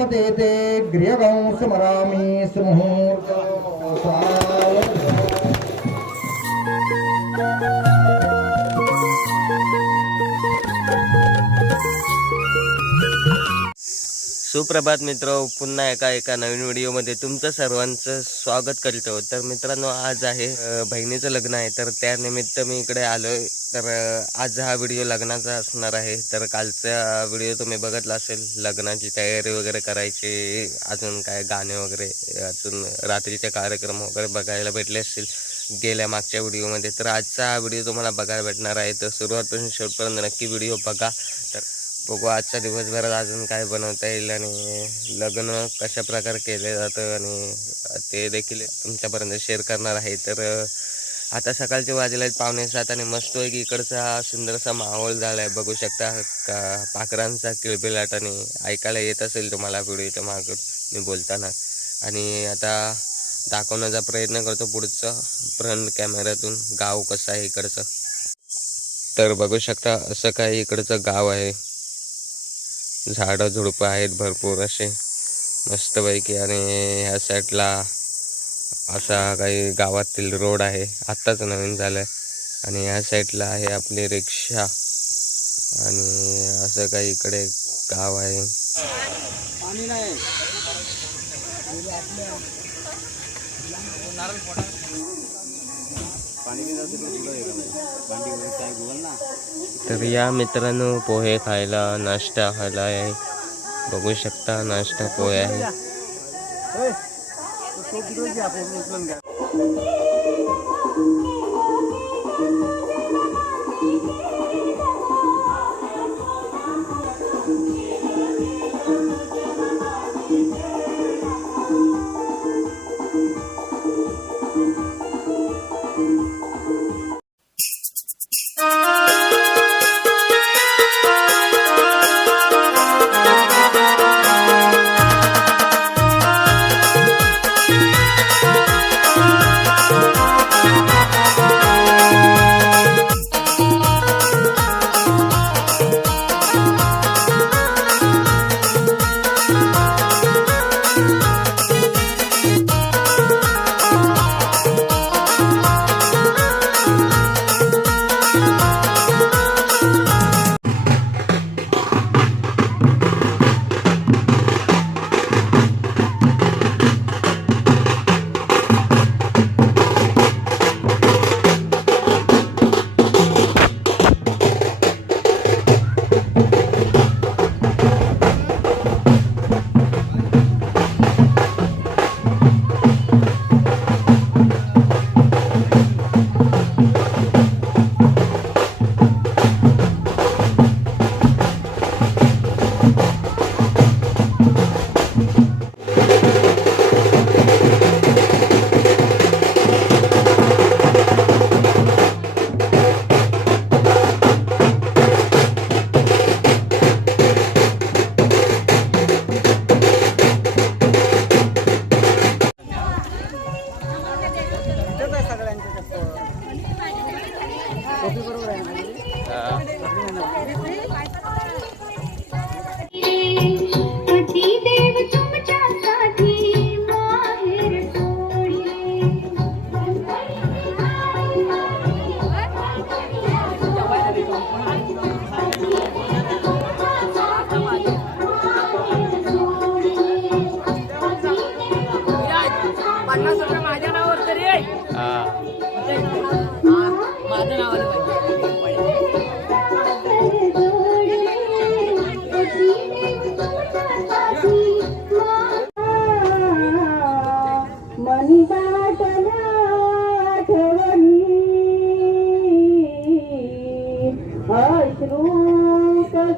पदेते गृहगं स्मरामि सुमुहूर्त सुप्रभात मित्र पुन्हा एका एका नवीन व्हिडिओमध्ये तुमचं सर्वांचं स्वागत करतो तर मित्रांनो आज आहे बहिणीचं लग्न आहे. तर त्यानिमित्त मी इकडे आलोय. तर आज हा व्हिडिओ लग्नाचा असणार आहे. तर कालचा व्हिडिओ तुम्ही बघितला असेल. लग्नाची तयारी वगैरे करायची अजून काय गाणे वगैरे अजून रात्रीचे कार्यक्रम वगैरे बघायला भेटले असतील गेल्या मागच्या व्हिडिओमध्ये. तर आजचा हा व्हिडिओ तुम्हाला बघायला भेटणार आहे. तर सुरुवातपासून शेवटपर्यंत नक्की व्हिडिओ बघा. तर बघू आजच्या दिवसभरात अजून काय बनवता येईल आणि लग्न कशा प्रकारे केले जातं आणि ते देखील तुमच्यापर्यंत शेअर करणार आहे. तर आता सकाळचे वाजले आहेत पावणे सात आणि मस्त आहे की इकडचा सुंदरसा माहोल झाला आहे बघू शकता का पाखरांचा किळबिलाट आणि ऐकायला येत असेल तुम्हाला व्हिडिओच्या माग मी बोलताना. आणि आता दाखवण्याचा प्रयत्न करतो पुढचं फ्रंट कॅमेऱ्यातून गाव कसं आहे इकडचं? तर बघू शकता असं काही इकडचं गाव आहे. झाडं झुडपं आहेत भरपूर असे. मस्तपैकी आणि ह्या साईडला असा काही गावातील रोड आहे. आत्ताच नवीन झालं आहे आणि ह्या साईडला आहे आपली रिक्षा. आणि असं काही इकडे गाव आहे. तर या मित्रांनो पोहे खायला नाश्ता खायला आहे. बघू शकता नाश्ता पोहे आहे.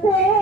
कसे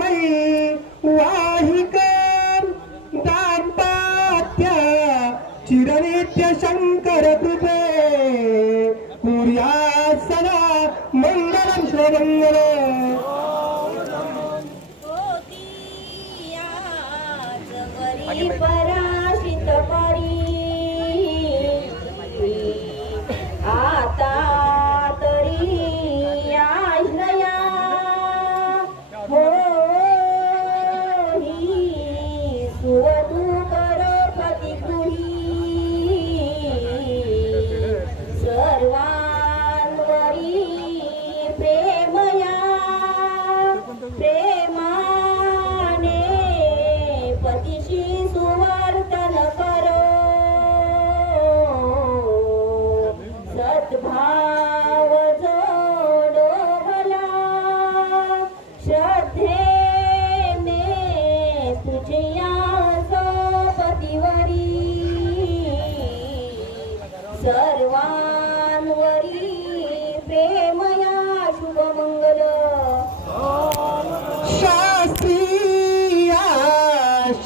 वै वाहिक दाम्पत्य चिरनित्य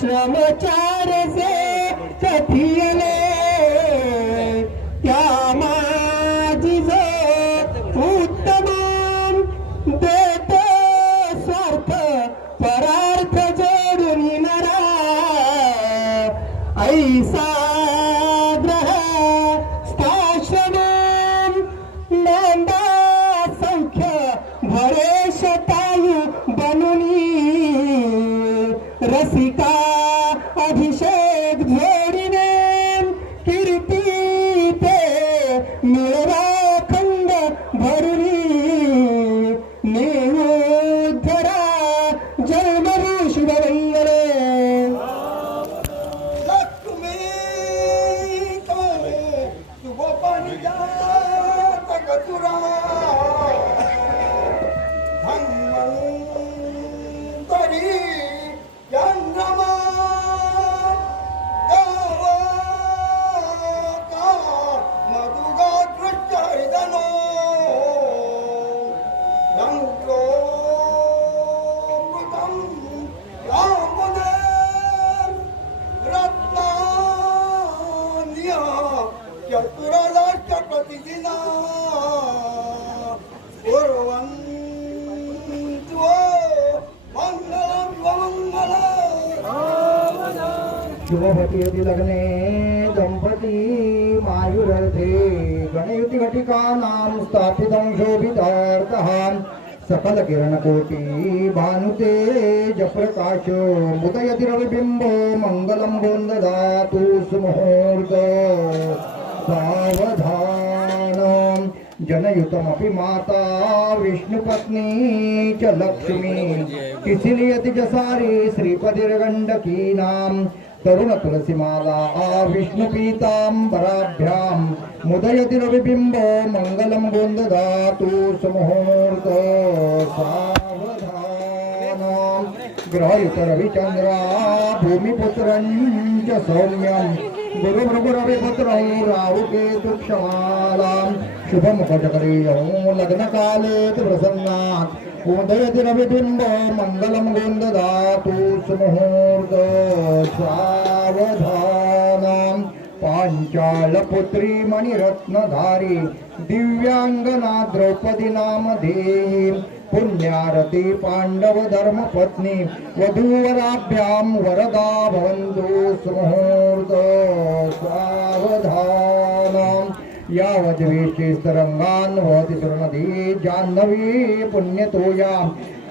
श्रमचार से सथियले त्या माझी उत्तम देतो स्वार्थ परार्थ जोडून नरा ऐसा ग्रह स्थाश्रम नांदा सौख्य भरे शतायू बनुनी। रसिका यदि लग्ने दंपती मायुरर्थे गणयुति घटिकानां स्थापितं शोभितार्थः। सकल किरणकोटि भानुते जप्रकाश मुदयति रविबिम्बो मङ्गलं गोन्ददातु सुमुहूर्त सावधानम् जनयुतमपि माता विष्णुपत्नी च लक्ष्मी। किसिलियति తరుణ తులసిమాల ఆ విష్ణు పీతాంబరాభ్యాం ముదయతి రవిబింబో మంగళం గొందదాతు సుముహూర్త సావధానం. గ్రహయుత రవిచంద్ర భూమిపుత్రం సౌమ్యం. గురు భృగురవి పుత్రౌరావు కేతు క్షమాళాం శుభముఖచకరీయం లగ్నకాలే ప్రసన్నాత్ ఉదయతి రవిబింబో మంగళం గోందాతు సుముహూర్త సావధా पाञ्चालपुत्री मणिरत्नधारी दिव्याङ्गना द्रौपदी नामधेयी पुण्यारती पाण्डव वधूवराभ्यां वरदा भवन्तु सुमुहूर्त सावधानां। यावद्वेष्टिस्तरङ्गान् वहति सुरनदी जाह्नवी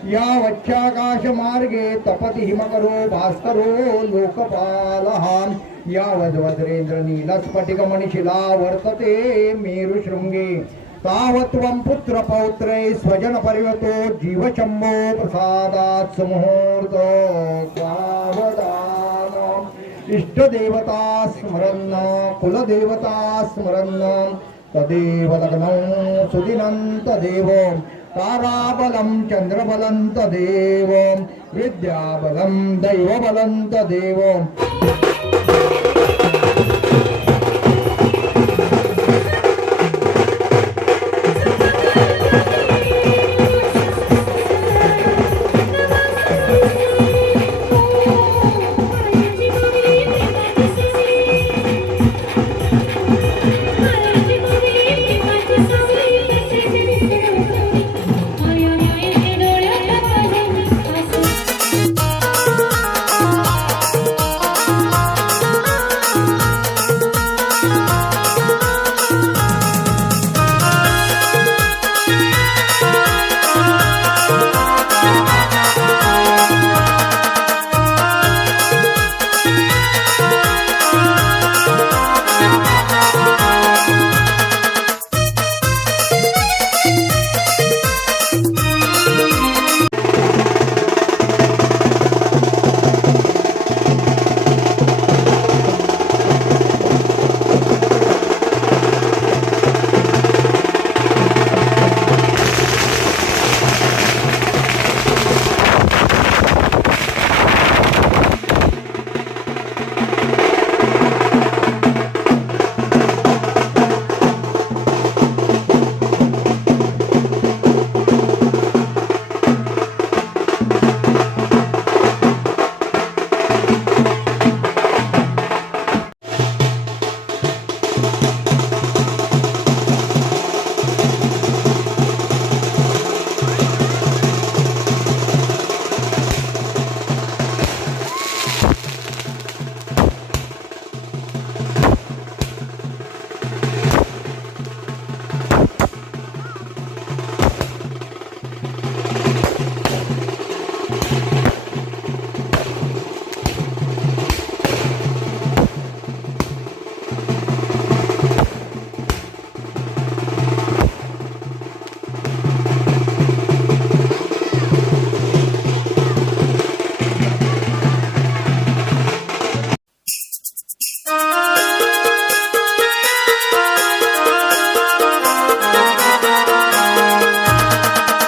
या वच्छाकाश मार्गे तपति हिमकरो भास्करो लोकपालः यावद्वज्रेन्द्रनीलस्फटिकमणिशिला वर्तते मेरुशृङ्गे। तावत्त्वं पुत्रपौत्रै स्वजनपरिवतो जीवशम्भो प्रसादात् सुमुहूर्त इष्टदेवता स्मरन्न कुलदेवता स्मरन्न। तदेव लग्नं सुदिनं तदेव। ताराबलं चन्द्रबलं तदेव विद्याबलं दैवबलं तदेव